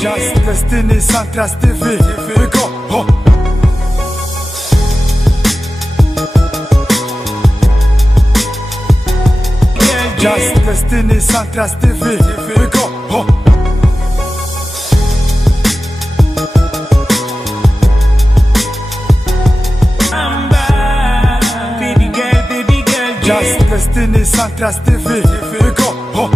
Just Destiny Santras TV. We go. Oh. Just Destiny Santras TV. We go. Oh. Just Destiny Santras TV. We go. Oh.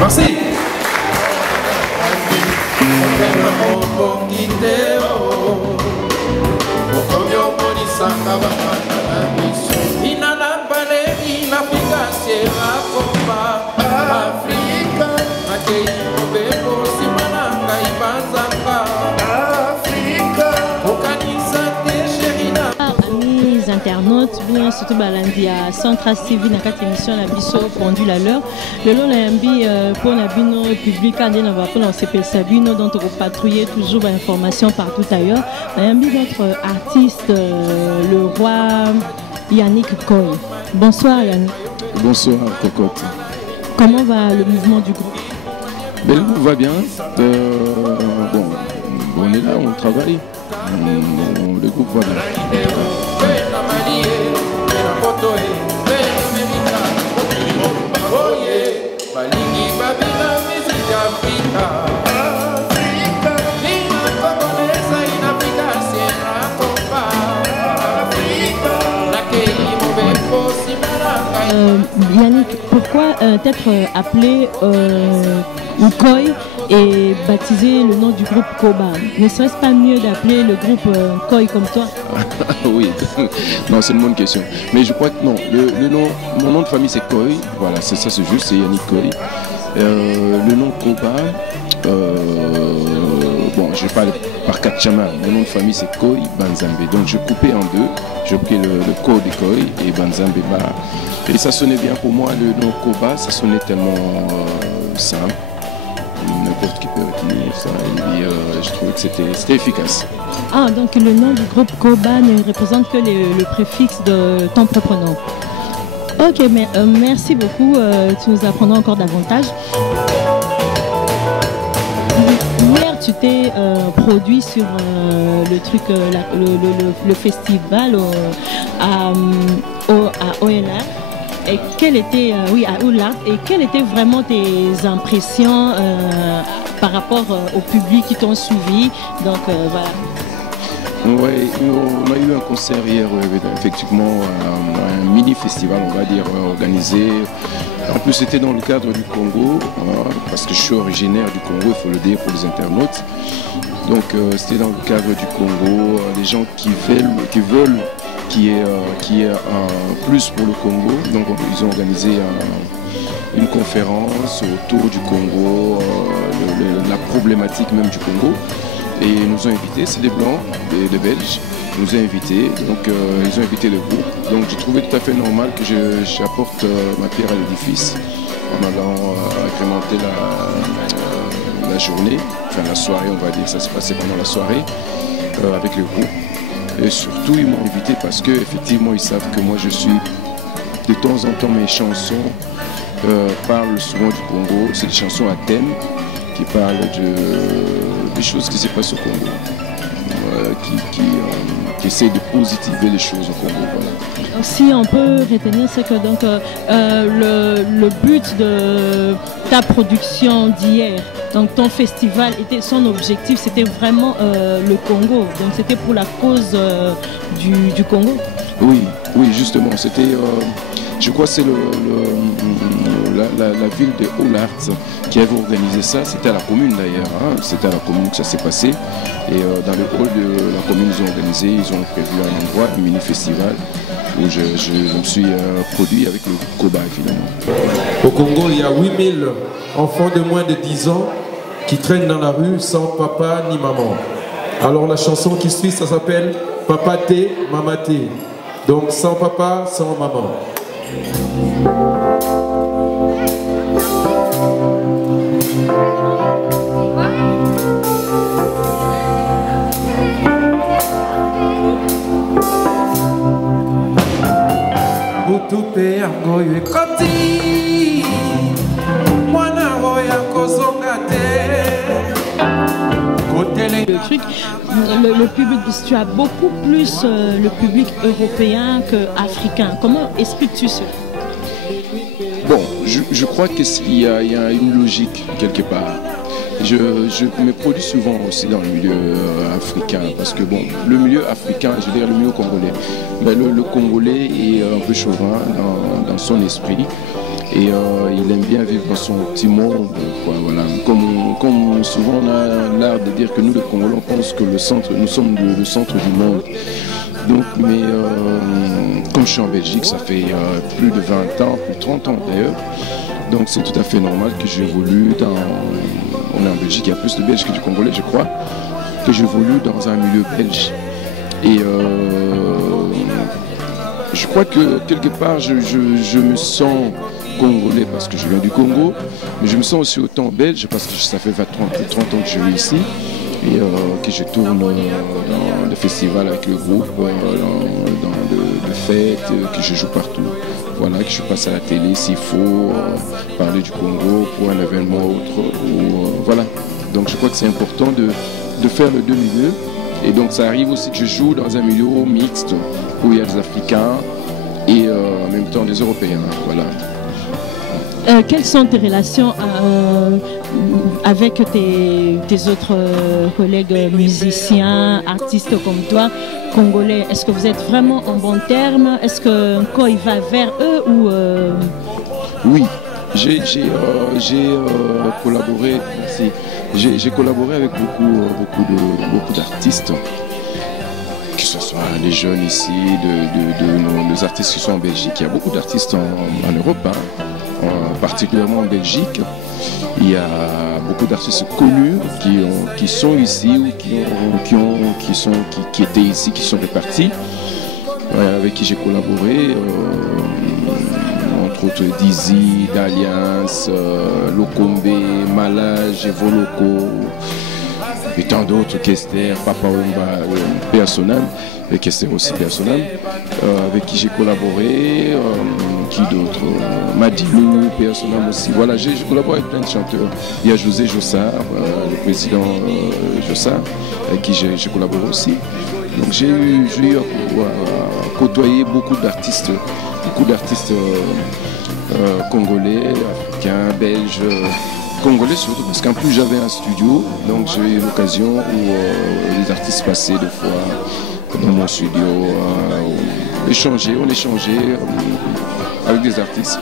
Merci. Amis internautes, bien surtout balandi à Santras TV dans cette émission la biso pendule à l'heure. Le long lambi pour la bino public on va pour on s'appelle Sabino dont on patrouiller toujours l'information partout ailleurs. Lambi notre artiste le roi Yannick Koy. Bonsoir Yannick. Bonsoir Cocotte. Comment va le mouvement du groupe? Ben, le groupe va bien. Bon, on est là, on travaille. Le groupe va bien. Yannick, pourquoi être appelé Koy et baptiser le nom du groupe Koba? Ne serait-ce pas mieux d'appeler le groupe Koy comme toi? Oui, non, c'est une bonne question. Mais je crois que non, mon nom de famille c'est Koy, voilà, c'est ça, c'est juste, c'est Yannick Koy. Le nom Koba, bon, je parle par Katchama, mon nom de famille c'est Koy Banzambe. Donc je coupais en deux, j'ai pris le Ko de Koy et Banzambe Ba. Et ça sonnait bien pour moi, le nom Koba, ça sonnait tellement simple. N'importe qui peut retenir ça. Et je trouvais que c'était efficace. Ah, donc le nom du groupe Koba ne représente que le préfixe de ton propre nom. Ok, mais, merci beaucoup. Tu nous apprendras encore davantage. Hier, tu t'es produit sur le truc, le festival à OLR. Et quelles étaient, oui, à Oulart, et quelles étaient vraiment tes impressions par rapport au public qui t'ont suivi? Donc voilà. Oui, on a eu un concert hier, effectivement, un mini-festival, on va dire, organisé. En plus, c'était dans le cadre du Congo, parce que je suis originaire du Congo, il faut le dire pour les internautes. Donc c'était dans le cadre du Congo, les gens qui veulent qui est un plus pour le Congo. Donc ils ont organisé une conférence autour du Congo, la problématique même du Congo. Et ils nous ont invités, c'est des Blancs, des Belges, ils nous ont invités, donc ils ont invité le groupe. Donc j'ai trouvé tout à fait normal que j'apporte ma pierre à l'édifice en allant agrémenter la journée, enfin la soirée on va dire, ça se passait pendant la soirée avec le groupe. Et surtout, ils m'ont invité parce qu'effectivement, ils savent que moi, je suis de temps en temps, mes chansons parlent souvent du Congo. C'est des chansons à thème qui parlent des choses qui se passent au Congo, qui essayent de positiver les choses au Congo. Voilà. Si on peut retenir, c'est que donc, le but de ta production d'hier, donc ton festival, son objectif, c'était vraiment le Congo. Donc c'était pour la cause du Congo. Oui, oui, justement. C'était, je crois que c'est la ville de Oulart qui avait organisé ça. C'était à la commune d'ailleurs. Hein. C'était à la commune que ça s'est passé. Et dans le hall de la commune, ils ont organisé, ils ont prévu un endroit, un mini-festival où je me suis produit avec le Koba, évidemment. Au Congo, il y a 8000 enfants de moins de 10 ans qui traînent dans la rue sans papa ni maman. Alors la chanson qui suit, ça s'appelle Papa T, Mama T. Donc sans papa, sans maman. Utupe yango yekoti mwana roya kozonga te. Le truc, le public, tu as beaucoup plus le public européen qu'africain. Comment expliques-tu cela? Bon, je crois qu'il y a une logique quelque part. Je me produis souvent aussi dans le milieu africain parce que bon, le milieu africain, je veux dire le milieu congolais, ben le Congolais est un peu chauvin dans son esprit et il aime bien vivre dans son petit monde, quoi, voilà. Comme souvent on a l'art de dire que nous, les Congolais, on pense que nous sommes le centre du monde. Donc, mais comme je suis en Belgique, ça fait plus de 20 ans, plus de 30 ans d'ailleurs, donc c'est tout à fait normal que j'évolue dans... On est en Belgique, il y a plus de Belges que du Congolais, je crois, que j'évolue dans un milieu belge. Et je crois que quelque part, je me sens congolais parce que je viens du Congo, mais je me sens aussi autant belge parce que ça fait 30 ans que je vis ici et que je tourne dans des festivals avec le groupe, dans de fêtes, que je joue partout. Voilà, que je passe à la télé s'il faut parler du Congo pour un événement autre. Voilà. Donc je crois que c'est important de faire le deux milieux. Et donc ça arrive aussi que je joue dans un milieu mixte où il y a des Africains et en même temps des Européens. Voilà. Quelles sont tes relations avec tes autres collègues musiciens, artistes comme toi, congolais? Est-ce que vous êtes vraiment en bon terme? Est-ce que quand il va vers eux ou Oui, j'ai collaboré. J'ai collaboré avec beaucoup d'artistes, que ce soit les jeunes ici, nos artistes qui sont en Belgique. Il y a beaucoup d'artistes en Europe, hein, particulièrement en Belgique. Il y a beaucoup d'artistes connus qui sont ici ou qui étaient ici, qui sont répartis, avec qui j'ai collaboré, entre autres Dizzy, d'Alliance, Lokombe, Malage, Voloko, et tant d'autres, Kester, Papa Wemba, Personnel, et Kester aussi Personnel, avec qui j'ai collaboré, qui d'autres, Madilou, Personnel aussi. Voilà, j'ai collaboré avec plein de chanteurs. Il y a José Jossard, le président Jossard, avec qui j'ai collaboré aussi. Donc j'ai eu à côtoyer beaucoup d'artistes congolais, africains, belges, congolais surtout, parce qu'en plus j'avais un studio, donc j'ai eu l'occasion où les artistes passaient des fois dans mon studio, on échangeait avec des artistes.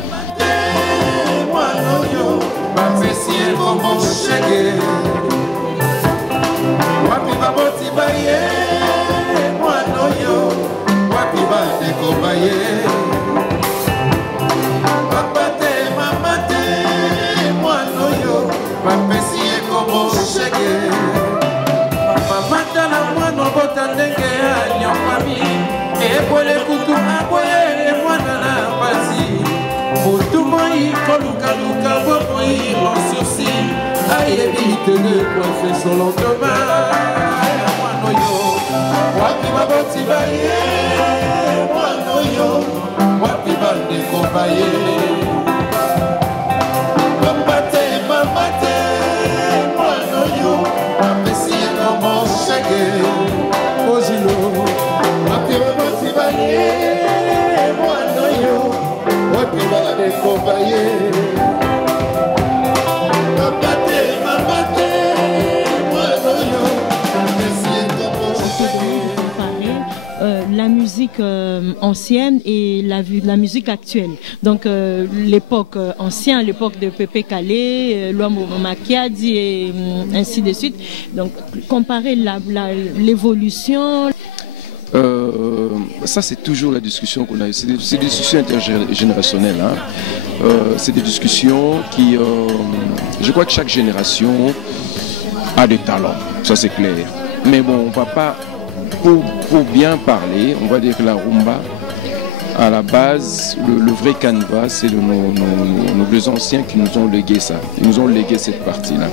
La musique ancienne et la musique actuelle. Donc l'époque ancienne, l'époque de Pépé Calé, Luambo Makiadi et ainsi de suite. Donc comparer l'évolution. Ça c'est toujours la discussion qu'on a. C'est des discussions intergénérationnelles. Hein. C'est des discussions qui, je crois que chaque génération a des talents. Ça c'est clair. Mais bon, on va pas, pour bien parler, on va dire que la rumba à la base, le vrai canevas, c'est nos deux anciens qui nous ont légué ça. Ils nous ont légué cette partie-là.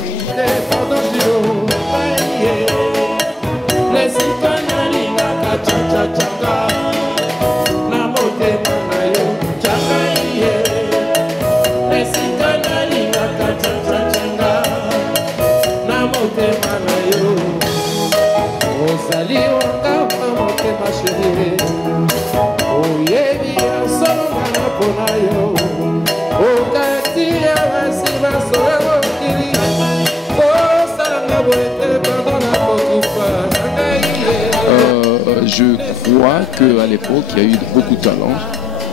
Je crois qu'à l'époque, il y a eu beaucoup de talent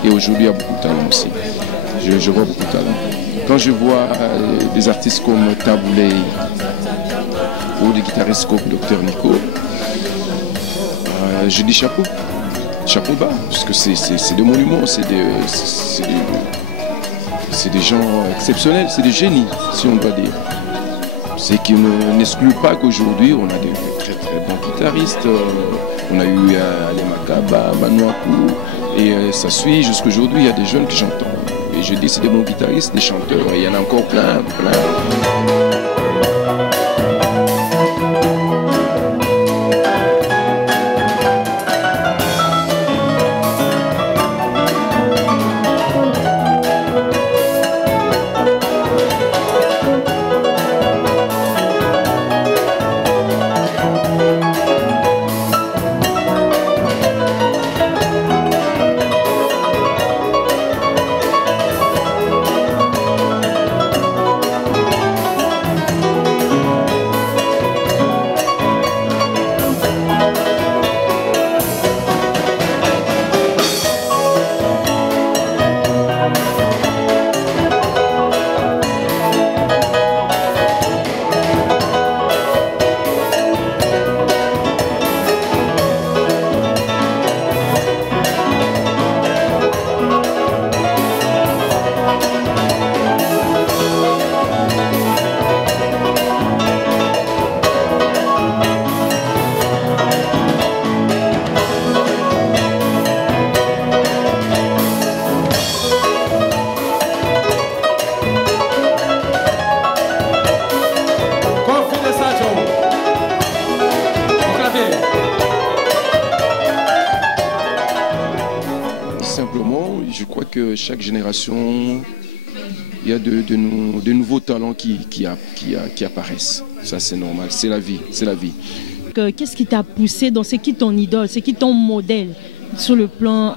et aujourd'hui, il y a beaucoup de talent aussi. Je vois beaucoup de talent. Quand je vois des artistes comme Taboulé ou des guitaristes comme Dr Nico, je dis chapeau. Chapeau bas, parce que c'est des monuments, c'est des gens exceptionnels, c'est des génies, si on doit dire. C'est qui n'exclut pas qu'aujourd'hui, on a des très très bons guitaristes. On a eu Ali Makaba, Manouakou, et ça suit jusqu'aujourd'hui, il y a des jeunes que j'entends. Et je dis, c'est des bons guitaristes, des chanteurs, et il y en a encore plein. Chaque génération, il y a de nouveaux talents qui apparaissent. Ça, c'est normal, c'est la vie, c'est la vie. Qu'est-ce qui t'a poussé dans c'est qui ton idole, c'est qui ton modèle sur le plan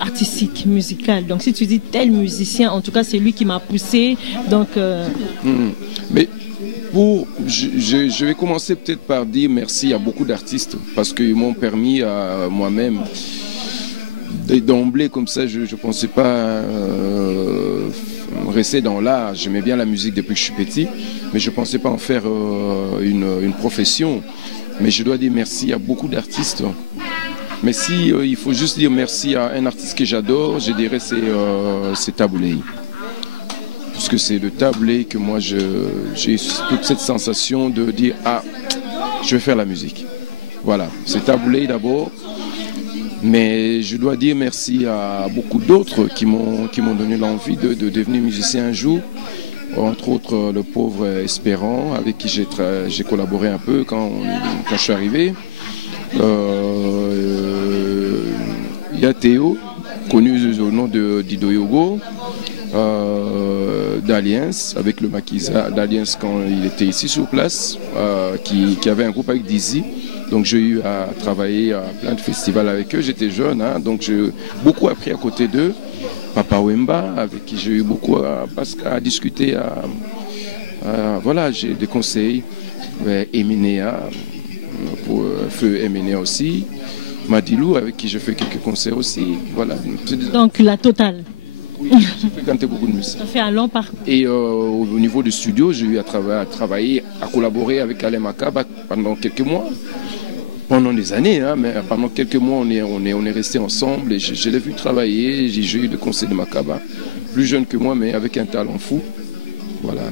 artistique, musical? Donc, si tu dis tel musicien, en tout cas, c'est lui qui m'a poussé. Donc, Mais je vais commencer peut-être par dire merci à beaucoup d'artistes parce qu'ils m'ont permis à moi-même d'emblée comme ça, je ne pensais pas rester dans l'art. J'aimais bien la musique depuis que je suis petit, mais je ne pensais pas en faire une profession. Mais je dois dire merci à beaucoup d'artistes. Mais si il faut juste dire merci à un artiste que j'adore, je dirais c'est Taboulé. Parce que c'est de Taboulé que moi j'ai toute cette sensation de dire ah, je vais faire la musique. Voilà, c'est Taboulé d'abord. Mais je dois dire merci à beaucoup d'autres qui m'ont donné l'envie de devenir musicien un jour. Entre autres, le pauvre Espérant, avec qui j'ai collaboré un peu quand je suis arrivé. Il y a Théo, connu au nom de Dido Yogo, d'Alliance, avec le maquisa d'Alliance quand il était ici sur place, qui avait un groupe avec Dizzy. Donc j'ai eu à travailler à plein de festivals avec eux, j'étais jeune, hein, donc j'ai beaucoup appris à côté d'eux. Papa Wemba, avec qui j'ai eu beaucoup à discuter, voilà, j'ai des conseils. Eminea, pour Feu Eminea aussi. Madilou, avec qui j'ai fait quelques concerts aussi. Voilà. Donc la totale. Oui, j'ai fréquenté beaucoup de musique. Ça fait un long parcours. Et au niveau du studio, j'ai eu à travailler, à collaborer avec Ali Makaba pendant quelques mois. Pendant des années, hein, mais pendant quelques mois, on est restés ensemble et je l'ai vu travailler. J'ai eu le conseil de Makaba, plus jeune que moi, mais avec un talent fou. Voilà.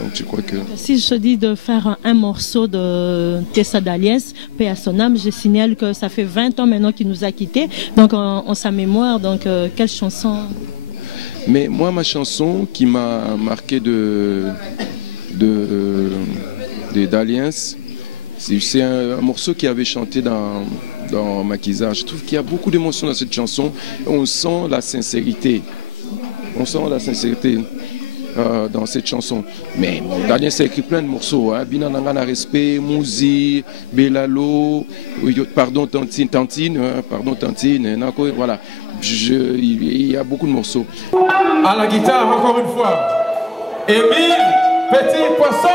Donc je crois que... Si je te dis de faire un morceau de Tessa d'Aliès, paix à son âme, je signale que ça fait 20 ans maintenant qu'il nous a quittés. Donc en sa mémoire, donc quelle chanson? Mais moi, ma chanson qui m'a marqué d'Aliès, c'est un morceau qu'il avait chanté dans Maquisa. Je trouve qu'il y a beaucoup d'émotions dans cette chanson. On sent la sincérité. On sent la sincérité dans cette chanson. Mais Daniel a écrit plein de morceaux. Bina Nangana Respect, Mouzi, Belalo, pardon Tantine, pardon Tantine, voilà. Il y a beaucoup de morceaux. À la guitare, encore une fois, Émile Petit Poisson.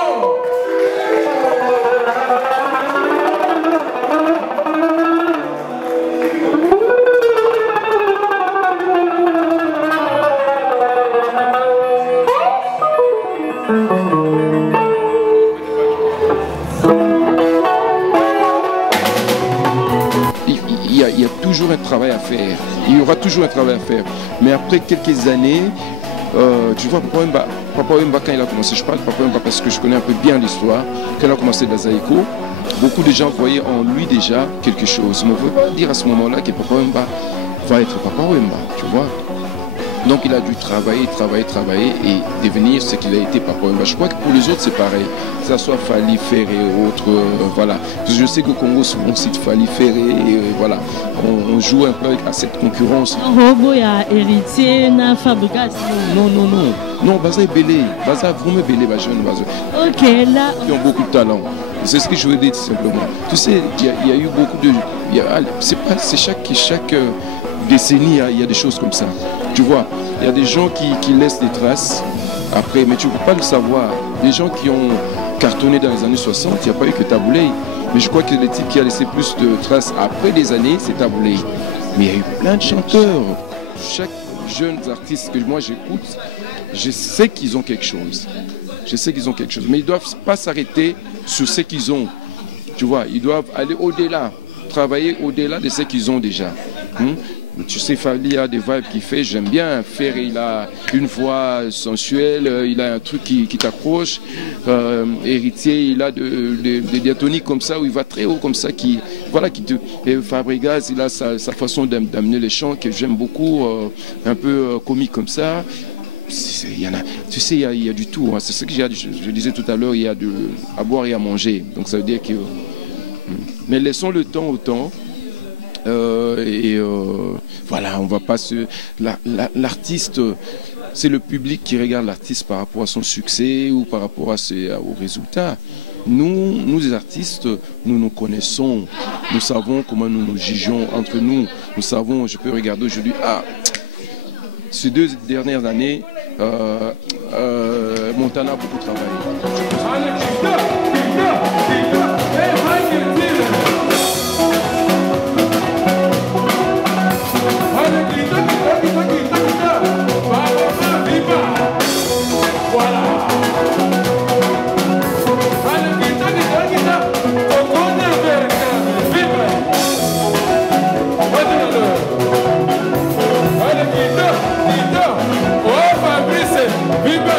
Il y a toujours un travail à faire. Il y aura toujours un travail à faire. Mais après quelques années, tu vois, Papa Wemba, quand il a commencé, je parle de Papa Wemba parce que je connais un peu bien l'histoire, quand il a commencé Dazaïko, beaucoup de gens voyaient en lui déjà quelque chose. Mais on ne veut pas dire à ce moment-là que Papa Wemba va être Papa Wemba, tu vois. Donc il a dû travailler et devenir ce qu'il a été Papa Wemba. Je crois que pour les autres c'est pareil, que ce soit Fally Ferré et autres, voilà. Je sais qu'au Congo souvent on cite Fally Ferré, voilà. On joue un peu à cette concurrence. Robo il y a héritier, na Fabregas. Non, Baza est belé, Baza vraiment belé, jeune Baza. Ok, là. Ils ont beaucoup de talent. C'est ce que je veux dire simplement. Tu sais, il y a eu beaucoup de, c'est chaque décennie, il y a des choses comme ça. Tu vois, il y a des gens qui laissent des traces après, mais tu ne peux pas le savoir. Des gens qui ont cartonné dans les années 60, il n'y a pas eu que Taboulé. Mais je crois que le type qui a laissé plus de traces après des années, c'est Taboulé. Mais il y a eu plein de chanteurs. Chaque jeune artiste que moi j'écoute, je sais qu'ils ont quelque chose. Je sais qu'ils ont quelque chose. Mais ils ne doivent pas s'arrêter sur ce qu'ils ont. Tu vois, ils doivent aller au-delà, travailler au-delà de ce qu'ils ont déjà. Tu sais, Fally a des vibes qu'il fait, j'aime bien. Ferré, il a une voix sensuelle, il a un truc qui t'accroche. Héritier, il a des diatoniques comme ça, où il va très haut comme ça. Et Fabregas, il a sa façon d'amener les chants que j'aime beaucoup, un peu comique comme ça. Il y en a, tu sais, il y a du tout. Hein. C'est ce que je disais tout à l'heure, il y a à boire et à manger. Donc ça veut dire que... Mais laissons le temps au temps. Voilà, on va pas se... L'artiste, c'est le public qui regarde l'artiste par rapport à son succès ou par rapport aux résultats. Nous les artistes, nous nous connaissons, nous savons comment nous nous jugeons entre nous. Nous savons, je peux regarder aujourd'hui, ces 2 dernières années, Montana a beaucoup travaillé. Viva!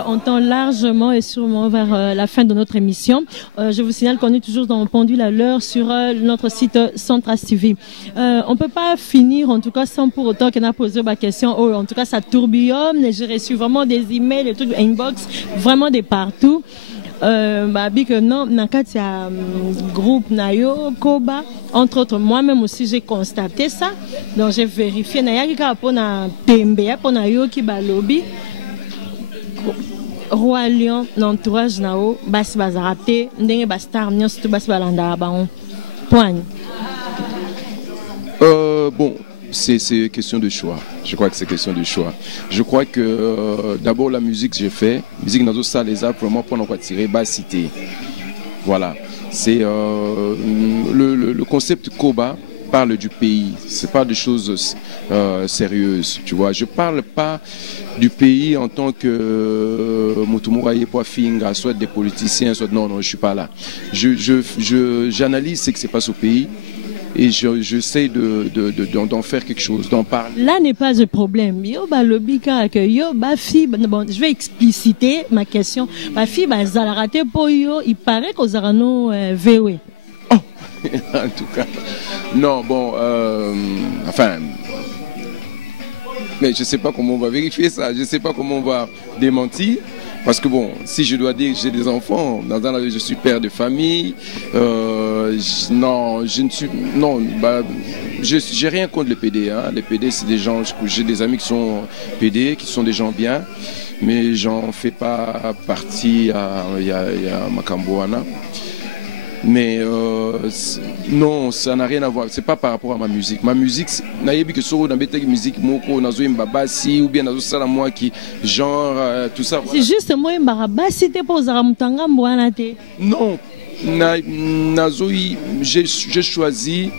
va en temps largement et sûrement vers la fin de notre émission. Je vous signale qu'on est toujours dans Pendule à l'heure sur notre site Centras TV. On peut pas finir en tout cas sans pour autant qu'on a posé ma question. Oh, en tout cas ça tourbillonne. J'ai reçu vraiment des emails, des trucs inbox, vraiment de partout. Que non, il y a un groupe Nayo, Koba, entre autres, moi-même aussi j'ai constaté ça. Donc j'ai vérifié. Il y a quelqu'un qui a Tembe, pour Nayo qui a lobby. Roi Lion, l'entourage Nao, Bas Bazarate, Ndenge Bastar, Nyon, surtout Bas Balanda, Baron. Point. Bon. C'est question de choix. Je crois que c'est question de choix. Je crois que d'abord la musique que j'ai fait, musique dans ça les arts vraiment pour nous tirer bas cité. Voilà. C'est le concept Koba parle du pays. C'est pas des choses sérieuses. Tu vois. Je parle pas du pays en tant que Mutumuraye Poafinga, soit des politiciens, soit non, je suis pas là. J'analyse ce qui se passe au pays. Et j'essaie d'en faire quelque chose, d'en parler. Là n'est pas le problème. Yo ba lobika que yo ba fi bon, je vais expliciter ma question. Ba fi ba zalarate po yo, il paraît qu'aux arano VW. Oh, en tout cas. Non, bon enfin mais je sais pas comment on va vérifier ça, je sais pas comment on va démentir. Parce que bon, si je dois dire que j'ai des enfants, je suis père de famille, j'ai rien contre les PD. Hein. Les PD, c'est des gens, j'ai des amis qui sont PD, qui sont des gens bien, mais j'en fais pas partie à Makamboana. Mais non, ça n'a rien à voir. C'est pas par rapport à ma musique. Ma musique, n'ayez que sur une musique moko, nazo mbabasi ou bien nazo sala moi qui genre tout ça. C'est juste moi mbabasi te pour zaramutanga mbwana te. Non, nazo j'ai choisi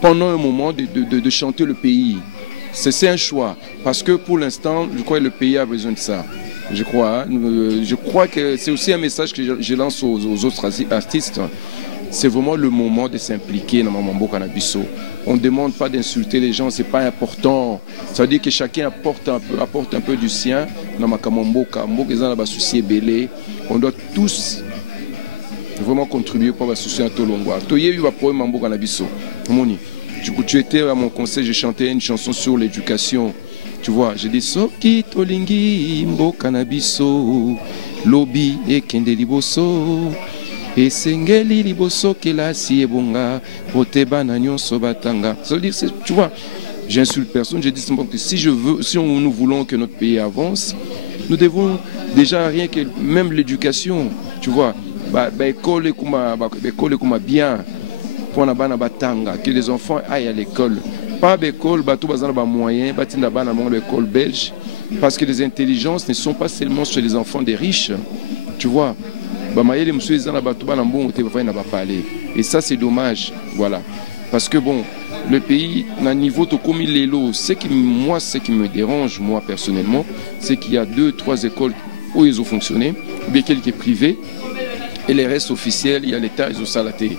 pendant un moment de chanter le pays. C'est un choix parce que pour l'instant, je crois que le pays a besoin de ça. Je crois que c'est aussi un message que je lance aux autres artistes. C'est vraiment le moment de s'impliquer dans Mambo Cannabiso. On ne demande pas d'insulter les gens, c'est pas important. Ça veut dire que chacun apporte un peu du sien dans Makamambo, on doit tous vraiment contribuer pour la souci à Tolongwa. Toye va pour Mambo Cannabiso. Tu étais à mon conseil, j'ai chanté une chanson sur l'éducation. Tu vois, j'ai dit Soki Tolingi Mboka na biso Lobi et Kende Liboso et Sengeli Liboso Kelasi Ebonga Oteba na nyonso batanga. Ça veut dire, tu vois, j'insulte personne, j'ai dit simplement que si nous voulons que notre pays avance, nous devons déjà rien que même l'éducation, tu vois, école comme bien pour na bana batanga, que les enfants aillent à l'école. Pas d'école, bateau bazan ba moyen, batinda bana mon l'école belge, parce que les intelligences ne sont pas seulement chez les enfants des riches, tu vois. Ba mayele monsieur zana bateau bana bon te va na ba parler. Et ça c'est dommage, voilà. Parce que bon, le pays na niveau to comme il est là, ce qui me dérange moi personnellement, c'est qu'il y a 2-3 écoles où ils ont fonctionné, ou bien quelques privées, et les restes officiels, il y a l'État, ils ont salaté.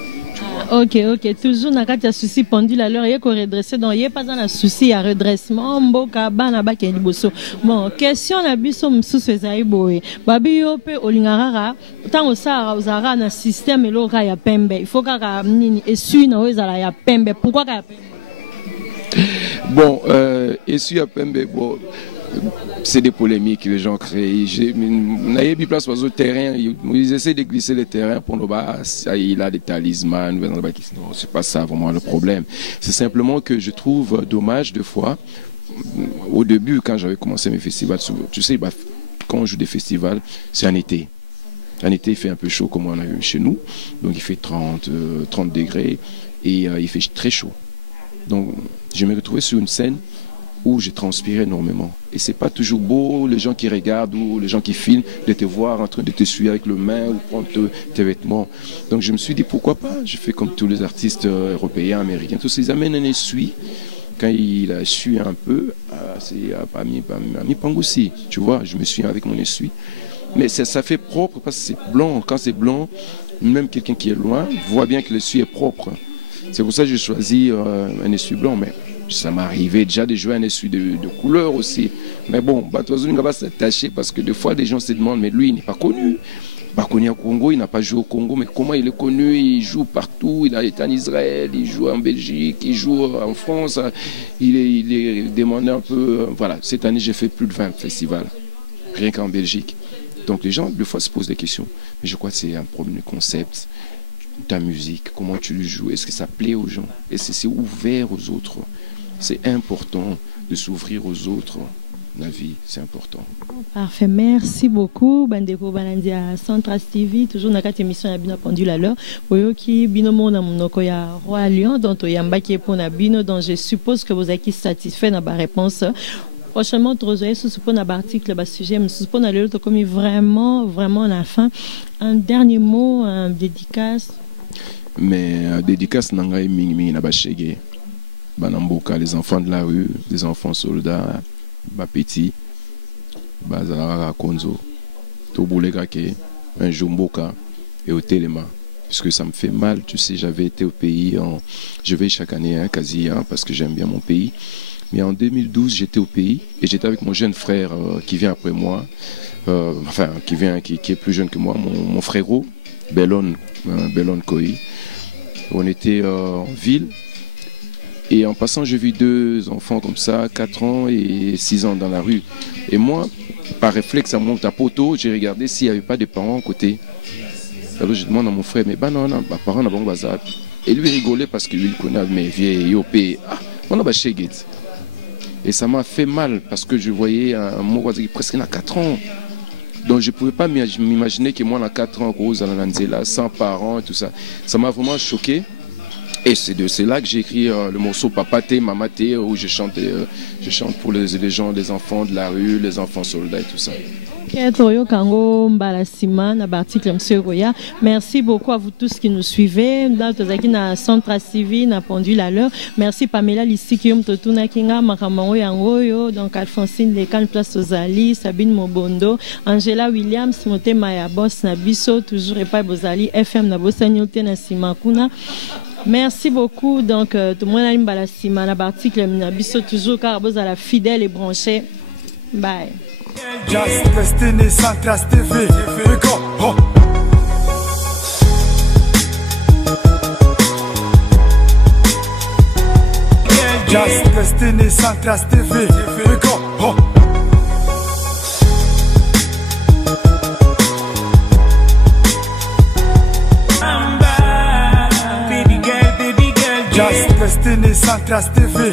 Ok, toujours dans le souci pendule à l'heure, il y a qu'on redresse, donc il n'y a pas un souci à redressement, mboka bana ba kendi boso. Bon, question na biso msusu ezai boye. Babi yo pe olingarara, tant osara ozara na système elo ka ya pembe. Il faut ka nini esu na ozala ya pembe. Pourquoi ka ya pembe? Bon, esu ya pembe bon. C'est des polémiques que les gens créent. On a eu place sur le terrain. Ils essaient de glisser le terrain pour nous. Il a des talismans. Non, c'est pas ça vraiment le problème. C'est simplement que je trouve dommage deux fois. Au début, quand j'avais commencé mes festivals, tu sais, quand on joue des festivals, c'est en été. En été, il fait un peu chaud comme on a eu chez nous. Donc il fait 30 degrés et il fait très chaud. Donc je me retrouvais sur une scène où je transpirais énormément. Et c'est pas toujours beau, les gens qui regardent ou les gens qui filment, de te voir en train de t'essuyer avec le main ou prendre tes vêtements. Donc je me suis dit, pourquoi pas? Je fais comme tous les artistes européens, américains. Tous ils amènent un essuie. Quand il a essuyé un peu, c'est à mi Pangossi, tu vois, je me suis avec mon essuie. Mais ça fait propre parce que c'est blanc. Quand c'est blanc, même quelqu'un qui est loin voit bien que l'essuie est propre. C'est pour ça que j'ai choisi un essuie blanc. Mais Ça m'est arrivé déjà de jouer un essuie de couleur aussi. Mais bon, Batozo ne va pas s'attacher parce que des fois, des gens se demandent, mais lui, il n'est pas connu. Pas connu au Congo, il n'a pas joué au Congo, mais comment il est connu? Il joue partout, il a été en Israël, il joue en Belgique, il joue en France, il est demandé un peu. Voilà, cette année j'ai fait plus de 20 festivals, rien qu'en Belgique. Donc les gens, des fois, se posent des questions. Mais je crois que c'est un premier concept. Ta musique, comment tu le joues, est-ce que ça plaît aux gens? Est-ce que c'est ouvert aux autres? C'est important de s'ouvrir aux autres. La vie, c'est important. Parfait, merci beaucoup. Bandeko Balandia Centras TV, toujours dans cette émission, il y a pendule à l'heure. Vous qui binomo na monoko ya Roi Lion, donc il y a mbaki pour na bino, donc je suppose que vous êtes satisfait dans ma réponse. Prochainement, vous allez sous un article, un sujet, mais sous un l'autre comme vraiment à la fin. Un dernier mot, un dédicace. Mais dédicace nangai mingi na bashege. Banamboka, les enfants de la rue, les enfants soldats. Petit, Bazara Konzo, Toboulégake, un Jumboka et au Téléma. Puisque ça me fait mal, tu sais, j'avais été au pays, je vais chaque année, quasi, parce que j'aime bien mon pays. Mais en 2012, j'étais au pays et j'étais avec mon jeune frère qui vient après moi, qui est plus jeune que moi, mon frérot, Bellon Koi. On était en ville. Et en passant, j'ai vu 2 enfants comme ça, 4 ans et 6 ans dans la rue. Et moi, par réflexe, à mon poteau, j'ai regardé s'il n'y avait pas de parents à côté. Alors je demande à mon frère, mais non, mes parents n'ont pas de bazar. Et lui rigolait parce que lui, il connaît mes vieilles OP. On a bâché. Et ça m'a fait mal parce que je voyais un mot presque à 4 ans. Donc je ne pouvais pas m'imaginer que moi, à 4 ans, sans parents et tout ça. Ça m'a vraiment choqué. Et c'est là que j'ai écrit le morceau Papa Té, Mama Té, où je chante pour les gens, les enfants de la rue, les enfants soldats et tout ça. Merci beaucoup à vous tous qui nous suivez. Dans Centras TV, na pendule à l'heure. Merci Pamela Lissikium Totuna Kinga, Makamango Yangoyo, donc Alphonsine Lekan, Place Ozali, Sabine Mobondo, Angela Williams, Moté Maya Boss, Nabiso, toujours et pas Bozali, FM Nabosa Nyote na Simakuna. Merci beaucoup. Donc, tout le monde a une balasima, l'article Nabiso, toujours car vous êtes fidèle et branché. Bye. Just Destiny Centras TV. We go. Oh. Just Destiny Centras TV. We go. Oh. Just Destiny Centras TV.